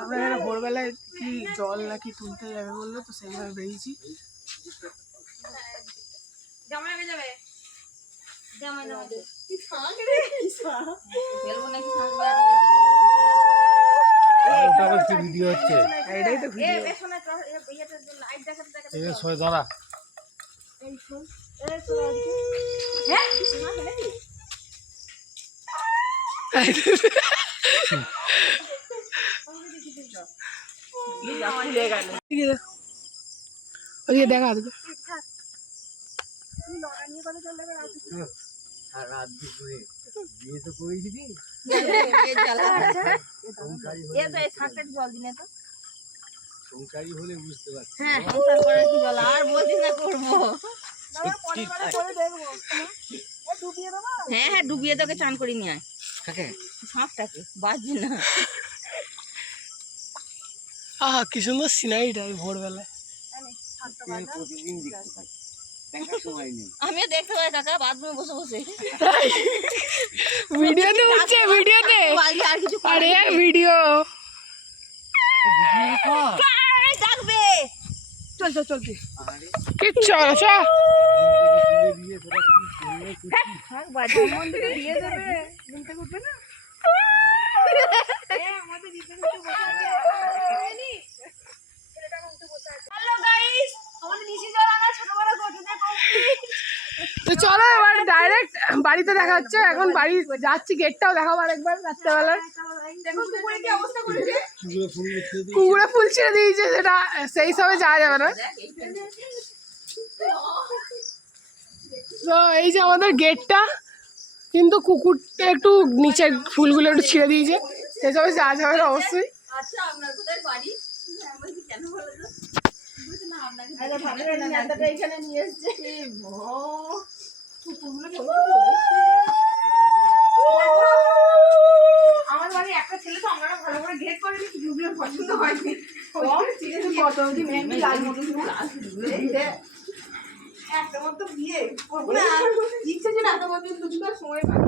আমরা এখানে ভোরবেলায় কি জল নাকি তুলতে যাবে বললো, তো সেইভাবে বেরিয়েছি। ভিডিও হচ্ছে এটাই তো ভিডিও। দাঁড়া ওদিকে দেখা রাত দুপুরে বিয়ে তো করেছিলি সংসারী হলে বুঝতে পারছি। হ্যাঁ সংসার করার কি জল আর বলছিস না করবো। হ্যাঁ হ্যাঁ ডুবিয়ে তোকে চান করে নিয়ে আয়। সাপটাকে বাজছে না। আহা কি সুন্দর সিনারিটা ভোরবেলায়। প্রতিদিন দেখতে পাই, দেখার সময় নেই। আমিও দেখতে পাই কাকা বাথরুমে বসে বসে। ভিডিওতে উঠছে, ভিডিওতে। আর কিছু আরে ভিডিও ডাকবে। চল চল চল কি চল চ দিয়ে দেবে ঘুমতে উঠবে না। তো চলো এবার ডাইরেক্ট বাড়িতে দেখা হচ্ছে। এখন বাড়ি যাচ্ছি, গেটটাও দেখাবো আরেকবার রাত্রেবেলার। কুকুরে ফুল ছেড়ে দিয়েছে, সেটা সেই সময় যাওয়া যাবে না। তো এই যে আমাদের গেটটা, কিন্তু কুকুরটা একটু নিচে ফুলগুলো একটু ছিঁড়ে দিয়েছে, সেই সময় যাওয়া যাবে না অবশ্যই। আচ্ছা আপনার কোথায় বাড়ি? কেন বলো তো? এখানে নিয়ে এসছে। আমার বাড়ি একটা ছেলে তো আমরা ভালো করে গেট করেনি, ঢুকলে পছন্দ হয়নি। কত মেহেন্দি লাল মতো একটা মতো বিয়ে করবো না, ইচ্ছে ছিল একটা মতো দুটোর সময় পাই।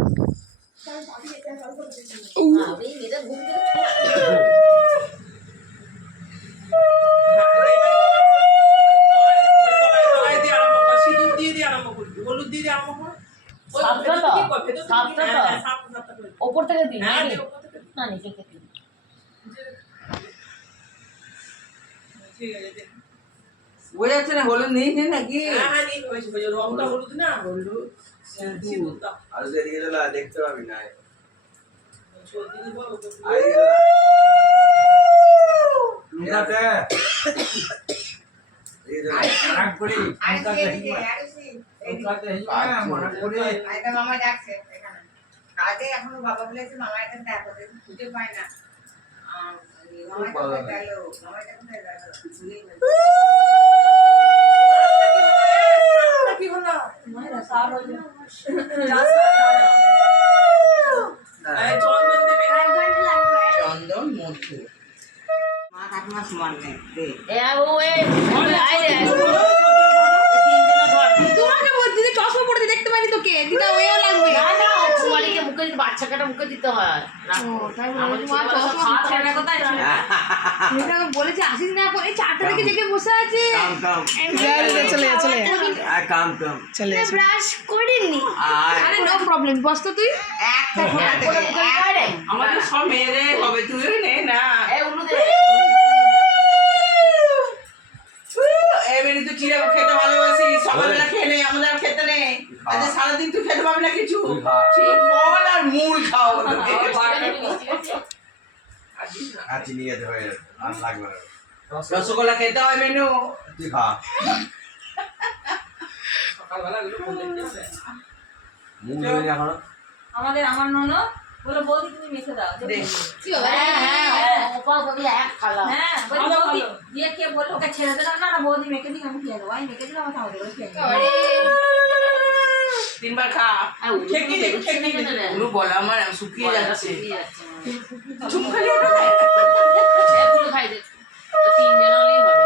ওপর থেকে দিন না নিচে থেকে বোঝা যাচ্ছে না হলুদ নেই নাকি? হলুদ না হলুদ আর এদিকে দেখতে পাবি না। মামা যাচ্ছে কাজে, এখনো বাবা বলেছে মামা এখানে দেখো খুঁজে পায় না। চন্দন মধু মা কাকিমা সমান নেই। তোমাকে বলছি যে চশমা পড়তে দেখতে পাইনি তোকে, দিদা ওয়েও লাগবে। মুখে বাচ্চা কাটা মুখে দিতে হয়। বলেছে আসিস না, পরে 4টা থেকে জেগে বসে আছে। চলে ব্রাশ করিনি। আরে নো প্রবলেম, বস তো তুই। আমাদের সব মেয়েরে হবে, তুইও নে না। এমনি তো চিড়ে খেতে ভালোবাসি, সকালবেলা খেয়ে নে, আমাদের আর খেতে নেই। আচ্ছা সারাদিন তুই খেতে পাবি না কিছু, ফল আর মূল খাও। রসগোল্লা খেতে হয় মেনু, তুই খা। আমার ননো বলে বৌদি তুমি মেখে দাও। দিয়ে কে বললো ওকে ছেড়ে দিলাম না, বৌদি মেখে দিই আমি খেয়ে দেবো। আমি মেখে দিলাম আমার আমাদের খেয়ে দেবো। 3বার খা, ঠেকি দে ঠেকি দে। পুরো গলা আমার শুকিয়ে যাচ্ছে। চুম খালি ওটা পুরো খাই দে, 3 জন হলেই হবে।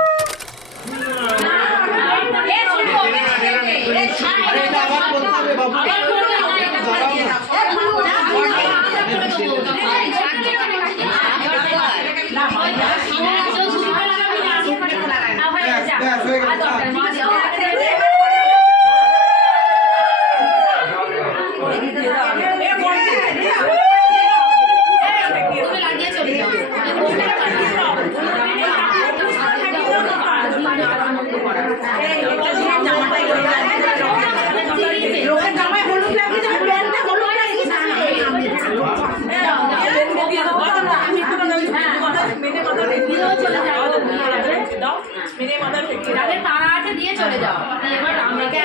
আমাকে দিয়ে চলে যাও এবার আমাকে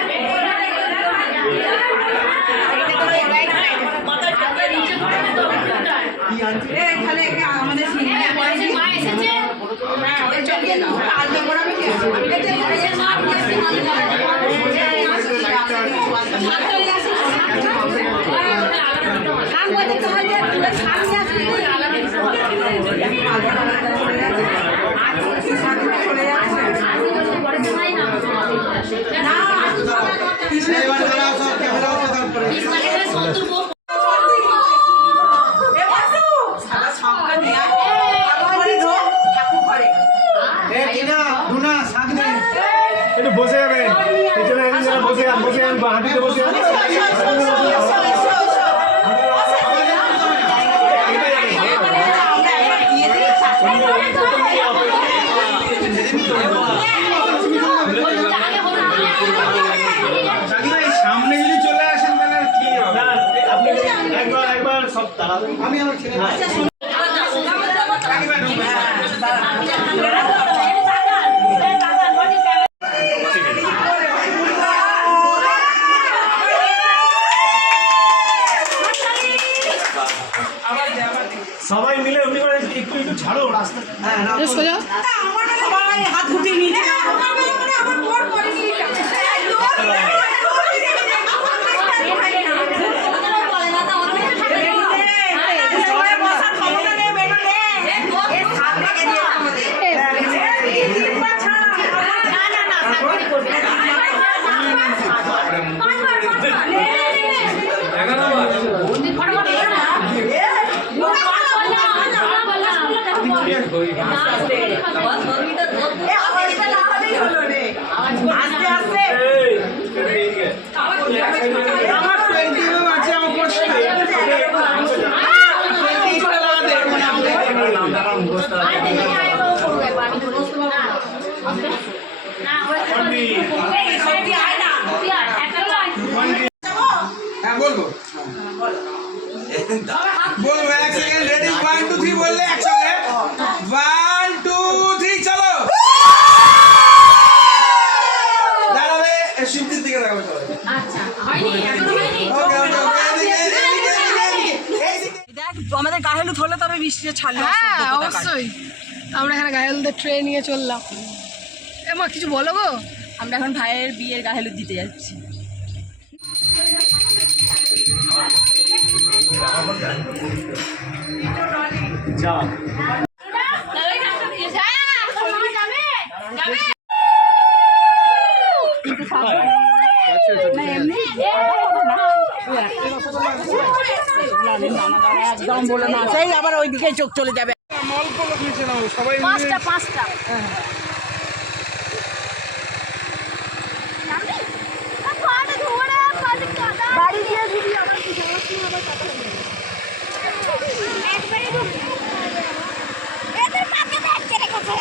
এখানে আমাদের মা এসেছে একটু বসে যাবেন পেছনে বসে যান হাঁটিতে বসে যান সামনে যদি চলে আসেন তাহলে কি আপনি একবার সব তাড়াতাড়ি আমি আমার ছেলে সবাই মিলে উনি করে একটু একটু ছাড়ো রাস্তা সোজা সবাই হাত গুটিয়ে নিয়েছে আস্তে আস্তে আমার 20 আছে আমার হ্যাঁ বলবো বলবো এক সেকেন্ড রেডি 1 2 3 বললে একসঙ্গে 1 2 3 চলো দাঁড়াবে শিফটের দিকে দেখাবো সবাই আচ্ছা হয়নি এখনো হয়নি ওকে ওকে দেখ আমাদের গায়ে হলুদ হলে তবে বৃষ্টিটা ছাড়লো হ্যাঁ অবশ্যই আমরা এখানে গায়ে হলুদের ট্রেন নিয়ে চললাম মা কিছু বলো গো আমরা এখন ভাইয়ের বিয়ের গায়ে হলুদ দিতে যাচ্ছি যা একদম বলে না সেই আবার ওইদিকে চোখ চলে যাবে মালপোলো নিচে নাও সবাই পাঁচটা বাড়ি গিয়ে ঘুরি আমার এদের পাকে দেখতে রেখেছে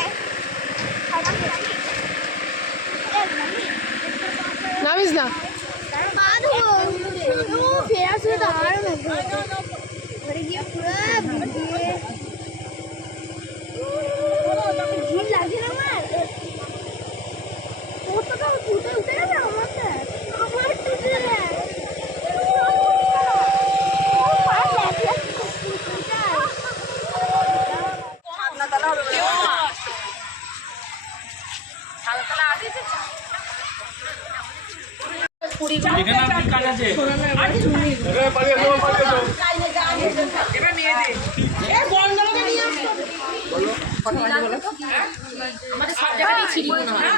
নামিস না ঘিন লাগছে না আমার কতটা উঠে গেছে আমার টুটে আমাদের সব জায়গাতেই ছিড়ি মনে হয়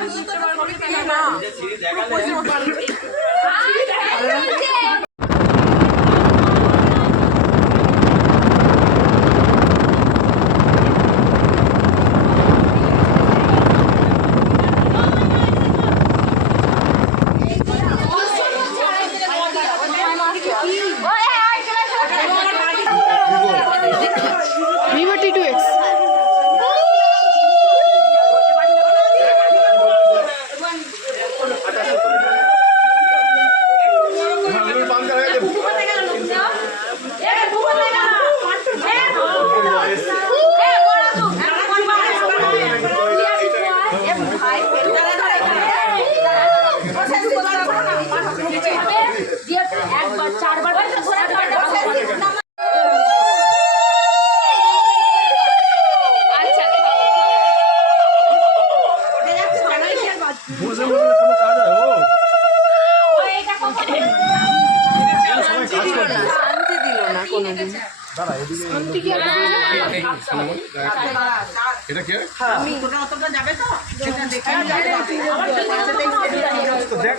Vivo T2X বাংলা শান্তি কি এটা কে তোরা অতটা যাবে তো সেটা দেখে দেখ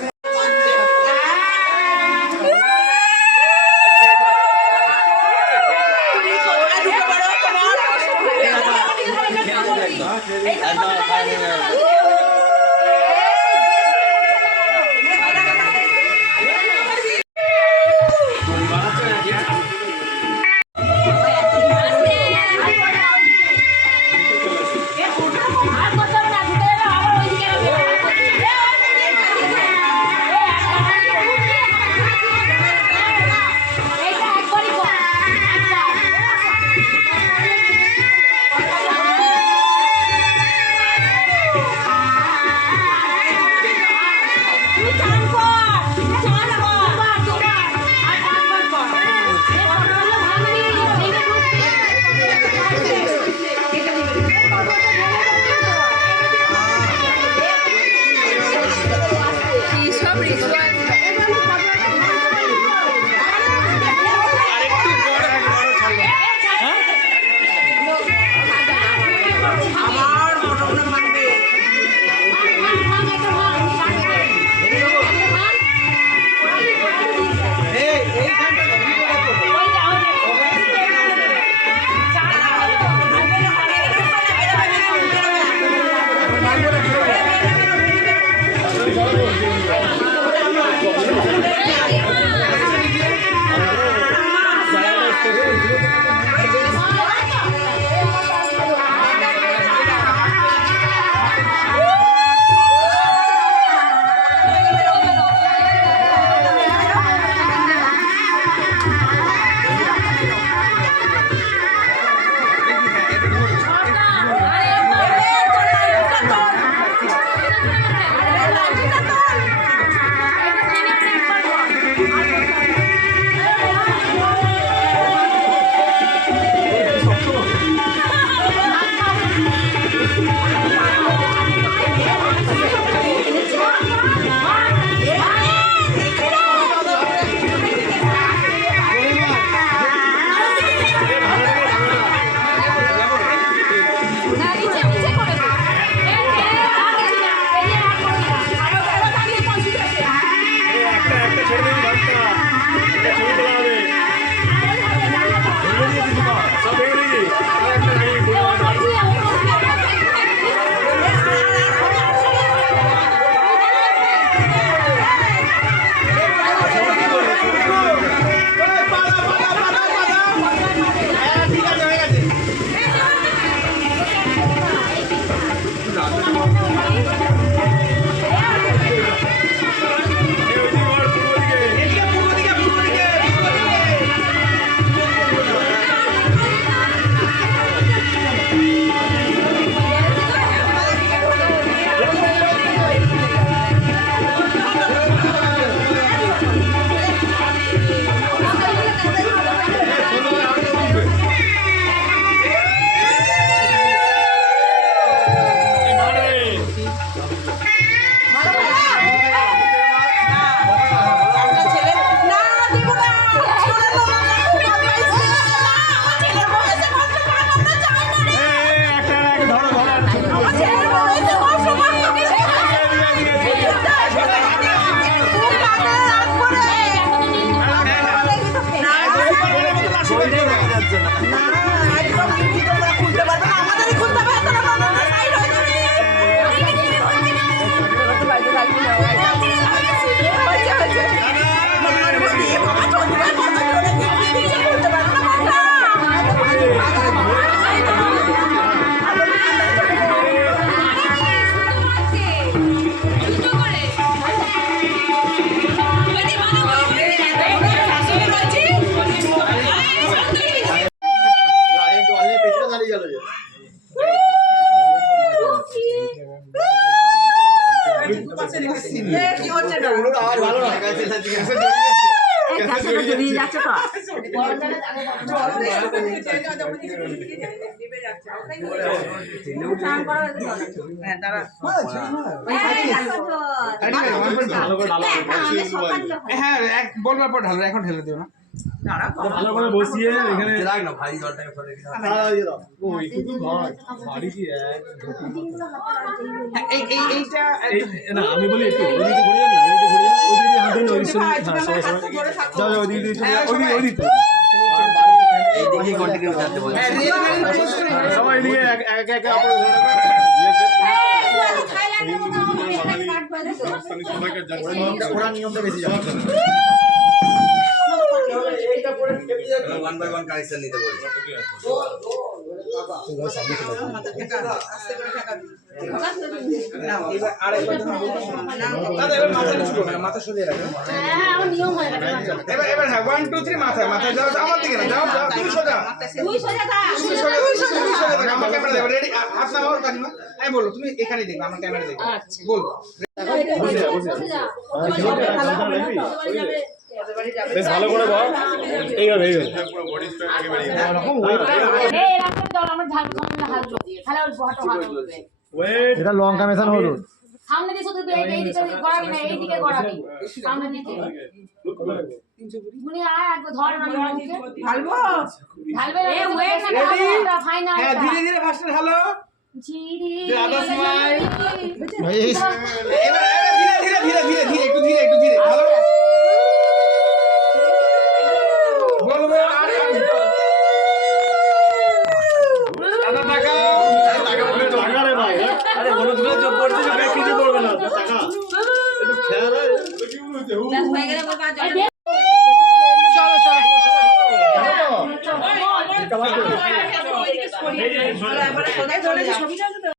হ্যাঁ বলবার পর ঢালো, এখন ঢেলে দিও না। দাঁড়া ভালো করে বসিয়ে এখানে রাখ না ভাই জলটাকে ফেলে দিতে হবে। ওইটুকু ঘর বাড়ি কি এক এইটা না আমি বলি একটু ওইদিকে ঘুরিয়ে না ওইদিকে ঘুরিয়ে ওইদিকে হাত দিন ওই সঙ্গে হ্যাঁ সবাই যাও যাও ওইদিকে ওইদিকে এই দিকে কন্টিনিউ করতে বল। হ্যাঁ রেলগাড়ির পোস্ট করে সবাই এদিকে এক এক এক আপরে থাইল্যান্ডের মতো আমাদের এখানে কাট করে দেবো সবাইকে জানতে ওরা নিয়মটা বেশি জানে। ওয়ান বাই ওয়ান কানেকশন নিতে বলছে। আস্তে করে ঠেকাবি নাও এবার আরেকবার দাদা এবার মাথা নিচু করবে মাথা সরিয়ে রাখবে হ্যাঁ আমার নিয়ম হয়ে গেছে এবার হ্যাঁ 1 2 3 মাথা যাও আমার দিকে না যাও যাও তুমি সোজা তুই সোজা থাক তুমি সোজা থাকো আমার ক্যামেরা দেখো রেডি হাত নামাও কাকিমা আমি বলো তুমি এখানে দেখবে আমার ক্যামেরা দেখবে বল বেশ ভালো করে বল এইভাবে এইভাবে এই রাখতে দাও আমার ঝাল সামনে হাত দিয়ে তাহলে ওর বড় হাত উঠবে ওয়েট এটা লঙ্কা মেশানো হলো সামনে দিয়ে শুধু এই দিকে গড়াবি না এই দিকে গড়াবি সামনে দিকে মুনি আয় একবার ধর না মুখে ঢালবো ঢালবে এ ওয়েট না ফাইনাল হ্যাঁ ধীরে ধীরে ফাস্টার হ্যালো চিড়ি দাদা স্মাইল এই এবার ধীরে একটু ধীরে হ্যালো বলবো আর দাদা টাকা টাকা রে ভাই আরে হলুদ গুলো যোগ করতে কিছু করবে না টাকা একটু খেয়াল হয় কি বলতে